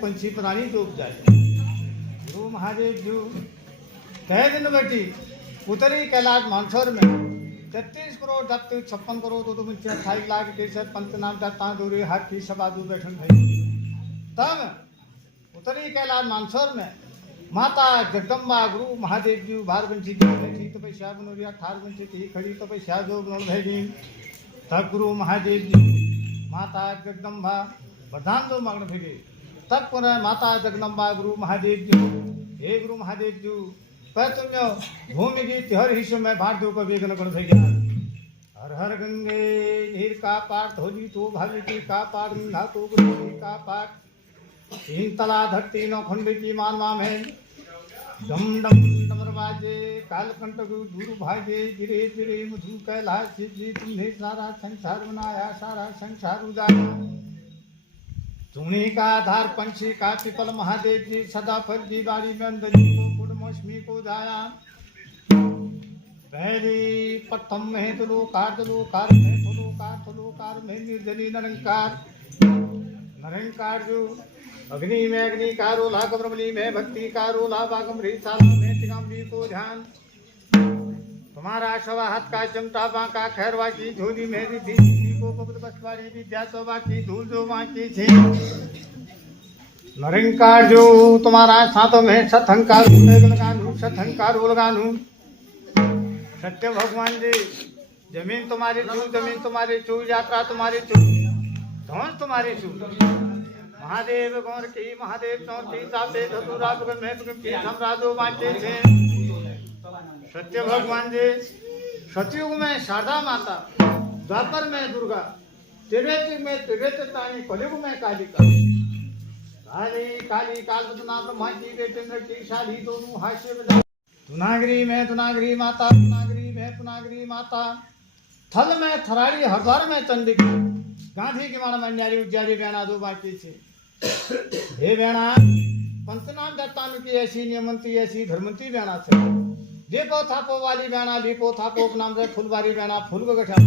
पंछी प्राणी डूब जाए। गुरु महादेव जी कह दिन बेटी उतरी कैलाश मानसर में 33 करोड़ 56 करोड़ 28 लाख पंचनाम दूरी हाथी सबादू बैठन भाई। तब उतरी कैलाश मानसर में माता जगदम्बा गुरु महादेव जी भार बंशी की बैठी तपस्या बनोरिया ठार बंशी की खड़ी तपस्या जो बनोर भैगी। तब गुरु महादेव जी माता जगदम्बा वरदान दो मग्न भेगे। तब पुनः माता जगदम्बा गुरु महादेव जी हे गुरु महादेव जी पर तुम भूमि की तिहर हिस्से में भार दो को वेगन गुण भेगे। हर हर गंगे नीर का पाठ धोली तो भागीती का पाठ गंगा तो गुरु का पाठ तीन तला धरती नौ खंड की मानवा में डम डम डमर बाजे कालकंठ दूर भागे गिरे गिरे मधु कैलाश जी तुमने सारा संसार बनाया सारा संसार उजाला। चुनी का आधार पंछी का पिपल महादेव जी सदा फल की बाड़ी में अंदरी को गुड़ मौसमी को जाया। पहली प्रथम में तुलोकार में निर्जली नरंकार जो अग्नि में अग्नि का रोला कमरमली में भक्ति का रोला बागमरी साला में तिगामली को ध्यान। तुम्हारा सवा हाथ का चमटा बांका खैरवा की झोली में रिद्धि को पकड़ बसवारी विद्या सवा की धूल जो बांकी थी। नरंकार जो तुम्हारा सातों में सतहंकार लगानू सतहंकार लगानू। सत्य भगवान जी जमीन तुम्हारी चू यात्रा तुम्हारी चू धौस तुम्हारी चू। महादेव गौर की महादेव चौर की साते धतुरा में की सम्राजो बांटे थे। सत्य भगवान जी सतयुग में शारदा माता द्वापर में दुर्गा त्रेतयुग में त्रिनेत्रतानी कलयुग में कालिका। काली काली काल बदना ब्रह्मा की बेटेंद्र की शाली दोनों हास्य बजा। तुनागरी में तुनागरी माता पुनागरी माता थल में थराड़ी हरद्वार में चंडिका गांधी की माना में न्यारी उज्जारी बेना दो बाकी छे। हे बेना पंचनाम दत्तान की ऐसी नियमंती ऐसी धर्मंती बेना छे। जेको थापो वाली बेना लीपो थापो नाम से फुलवारी बेना फूल को गठा।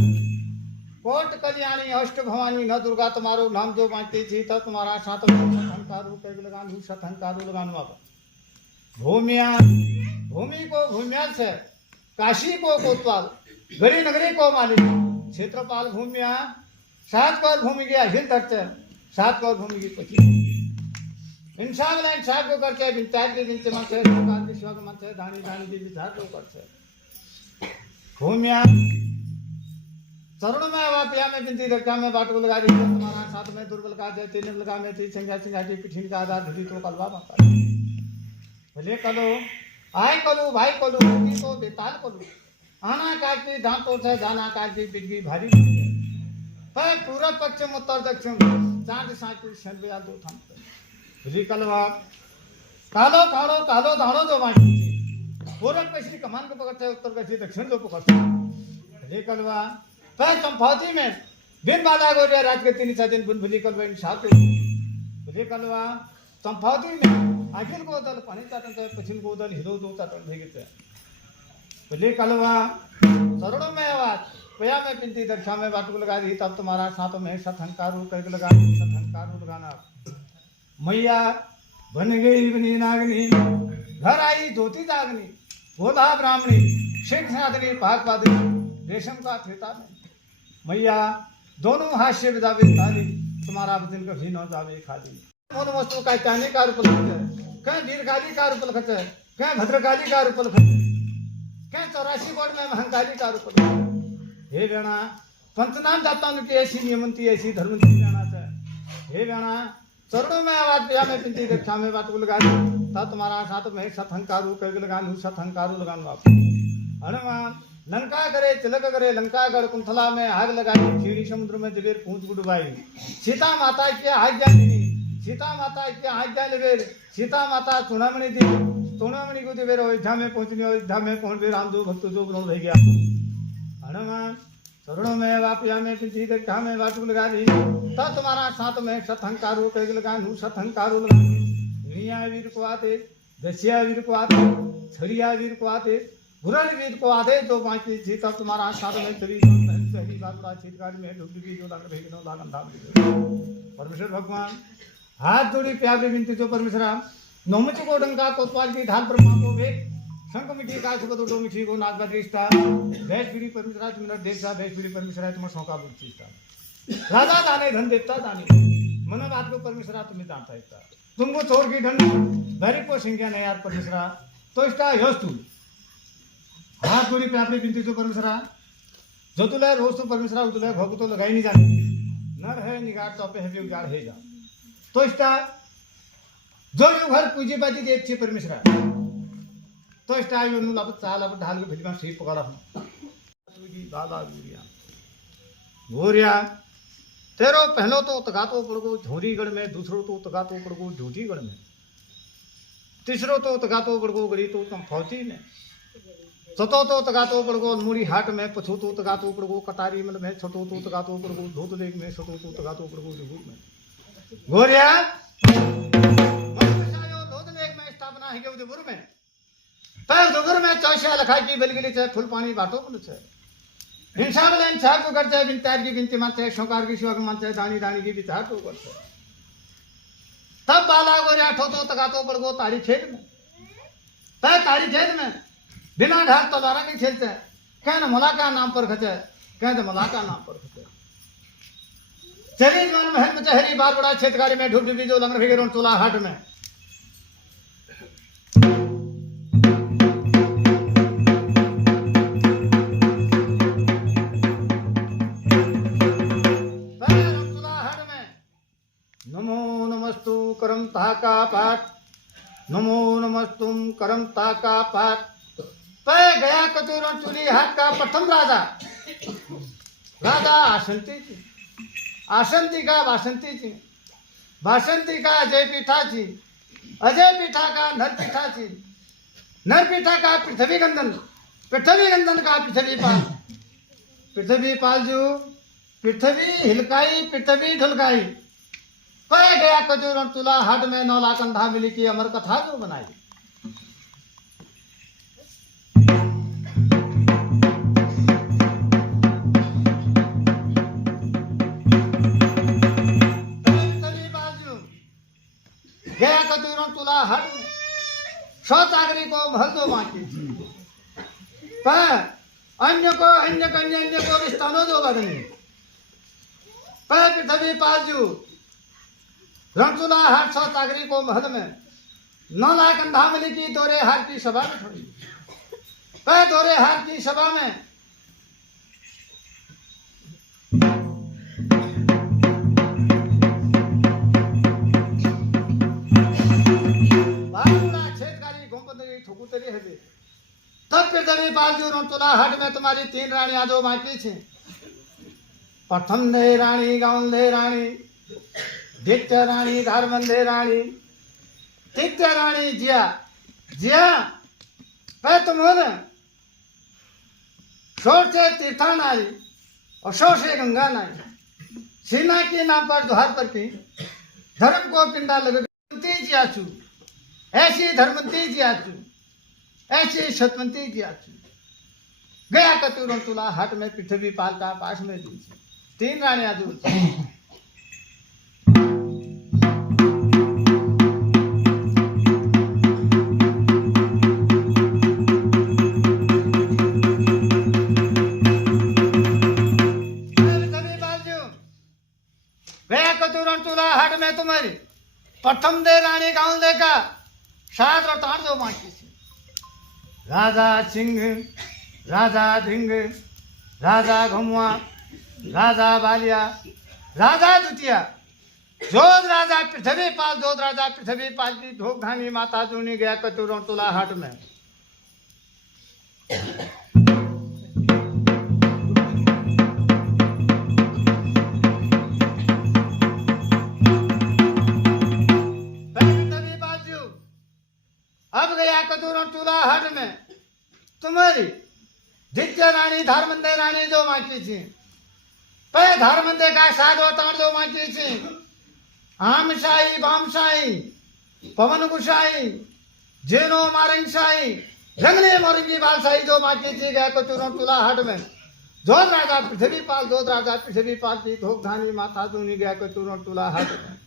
कोट कल्याणी अष्ट भवानी न दुर्गा तुम्हारो नाम जो बांटती थी तब तुम्हारा सात सतहंकारू के लगानू सतहंकारू लगानू। आप भूमि को भूम्याल से काशी को कोतवाल गरी नगरी को मालिक क्षेत्रपाल भूमिया 7 कौर भूमि के अधीन करते 7 कौर भूमि की पची इंसाफ को करते विचार के दिन से मन से सरकार के शिवा के मन से धानी धानी की विचार को करते भूमिया चरण में वापिया में बिंदी रक्षा में बाटू लगा दी। तुम्हारा साथ में दुर्बल का जय तीन लगा में थी संज्ञा सिंगाटी पिठीन का आधार धुरी तो कलवा माता भले कलो आय कलू भाई कलू तो बेताल कलू आना काटती दांतों से जाना काटती बिजली भारी पर पूरब पश्चिम उत्तर दक्षिण चांद साँची शनबिया दो थाम भले कलवा कालो कालो कालो दानो जो बांटी पूरब पश्चिम कमान को पकड़ते उत्तर पश्चिम दक्षिण को पकड़ते भले कलवा पर चंपावती में बिन बाला गोरिया राज के 3 दिन बुन भली कलवा इंसाफ भले कलवा चंपावती में अखिल गोदल पानी चाटन पश्चिम गोदल हिरो दो चाटन भेगे भले कलवा चरणों में आवाज पया में पिंती दक्षा में बाटू लगा दी। तब तुम्हारा सातों में सतहंकारू करके लगा सतहंकारू लगाना। मैया बन गई बनी नागनी घर आई धोती दागनी गोधा ब्राह्मणी शेख साधनी पाक पादनी रेशम का थेता में मैया दोनों हास्य बिदावे ताली तुम्हारा दिन कभी न जावे खाली। वस्तु का चाहने का रूप है कहीं दीर्घकाली का रूप है कहीं भद्रकाली का रूप है कहीं 84 कोट में महंकाली का रूप है। हे बेना पंचनाम दाताओं की ऐसी नियमंती ऐसी धर्मंती बेना है। हे बेना चरणों में आवाज पिया में पिंती रक्षा में बात लगा दी। तब तुम्हारा साथ में सतहंकारू करके लगानू सतहंकारू लगानू। आप हनुमान लंका करे तिलक करे लंका गढ़ कुंथला में आग लगाई क्षीरी समुद्र में दिवेर पूंछ डुबाई। सीता माता की आज्ञा मिली सीता माता की आज्ञा निवेर सीता माता चुनामणि दी चुनामणि को दिवेर अयोध्या में पहुंचनी अयोध्या में पहुंच गए राम जो भक्त जो ग्रहण रह गया। हनुमान चरणों में वापिया में पिंची दक्षा में बाटू लगा दी। तब तुम्हारा साथ में सतहंकारू के लगानू सतहंकारू लगानू। वीर को आते दसिया वीर को आते छड़िया वीर को आते बुरन वीर को आते जो बाकी थी। तब तुम्हारा साथ में चली सही बात बातचीत में डुबडुबी जो लग रही लागन धाम परमेश्वर भगवान हाथ जोड़ी प्यारी विनती जो परमेश्वरा नोमच को डंका कोतवाल की ढाल ब्रह्मा को वेद शंख मिठी का सुबह दो मिठी को नाग बद्रिष्टा भैंस पीड़ी परमेश्वरा तुम देखता भैंस पीड़ी परमेश्वरा तुम शौका बुद्धिष्टा राजा दाने धन देवता दानी मन बात को परमेश्वरा तुम्हें जानता है तुमको चोर की ढंड भैरी को संज्ञा नहीं यार परमेश्वरा तो इसका यश तू हाथ जोड़ी प्यारी विनती जो परमेश्वरा जो तुला रोज तो परमेश्वरा उतुला भोग तो लगाई नहीं जाती नर है निगार चौपे है उजाड़ है जा तो इसका जो घर पूजे बाजी देख छे परमेश्वरा तो इसका यो नु लब चाल अब ढाल के भिलमा सी पकड़ा हम दादा गुरिया गोरिया तेरो पहलो तो तगातो पड़गो झोरीगढ़ में दूसरो तो तगातो पड़गो झूठीगढ़ में तीसरो तो तगातो पड़गो गड़ी तो तुम फौजी में चौथो तो तगातो पड़गो मुड़ी हाट में पछो तो तगातो पड़गो कटारी मल में छोटो तो तगातो पड़गो धोत लेग में छोटो तो तगातो पड़गो जुगुर में गोरिया धोत लेग में स्थापना है के जुगुर में पर जुगुर में चौशिया लखाई की बेलगिली चाहे फुल पानी बाटो पुल चाहे इंसान वाला इंसान को करता है बिनतार की बिनती मानते हैं शौकार की शिवा को मानते हैं दानी दानी की विचार को करते हैं तब बाला गोरिया ठोतो तगातो पड़गो तारी छेद में तय तारी छेद में बिना ढाल तो दारा नहीं छेलते कहने मला का नाम पर खचे कहते मला का नाम पर खचे शरीर मन महल में चहरी बार बड़ा छेदकारी में ढूंढ ढूंढी जो लंग रही रोन चोला हाट में नमो नमस्तु करम ताका पाठ नमो नमस्तुम करम ताका पाठ पे गया कचूरन चुली हाथ का प्रथम राजा राजा आसंती का वासंती का अजय पीठा जी अजय पीठा का नर पीठा जी नर पीठा का पृथ्वी गंदन का पृथ्वी पाल जो पृथ्वी हिलकाई पृथ्वी ढुलकाई पे गया कचूरन तुला हाट में नौला कंधा मिली की अमर कथा जो बनाई गया कचूरन तुला हट में सौ चाकरी को भर दो बाकी पर अन्य को रिश्तानो दो बदनी पर पृथ्वी पालजू रणचुला हाट सौ चाकरी को महल में नौ लाख कंधा मिली की दोरे हाट की सभा में छोड़ी पर दोरे हाट की सभा में तब पृथ्वी पालजू रणचुला हाट में तुम्हारी 3 रानी आजो बाकी छे प्रथम दे रानी गाउन दे रानी द्वितीय रानी धारमंदे रानी तृतीय रानी जिया पे तुम्हारे शोर से तीर्था नारी और शोर से गंगा नारी सीना के नाम पर द्वार पर की धर्म को पिंडा लगे जियाचू ऐसी धर्मवंती जियाचू ऐसी सतवंती जियाचू गया कतूरन तुला हाट में पृथ्वी पाल का पास में दी 3 रानी आजू हाट में तुम्हारी प्रथम दे रानी गाँव देखा 7 रतान जो बाकी थी राजा सिंह राजा धिंग राजा घुमुआ राजा बालिया राजा द्वितीय जोध राजा पृथ्वी पाल की धोखधानी माता चुनी गया कतूरों तुला हाट में अब गया कतूरों तुला हाट में तुम्हारी द्वितीय रानी धारमंदे रानी जो बाकी थी पे धारमंदे का 7 अवतार जो बाकी थी आमशाही बामशाही पवन गुशाही जेनो मारंगशाही रंगने मोरंगी बालशाही जो बाकी थी गया कतूरों तुला हाट में जोध राजा पृथ्वी पाल की धोखधानी माता चुनी गया कतूरों तुला हाट में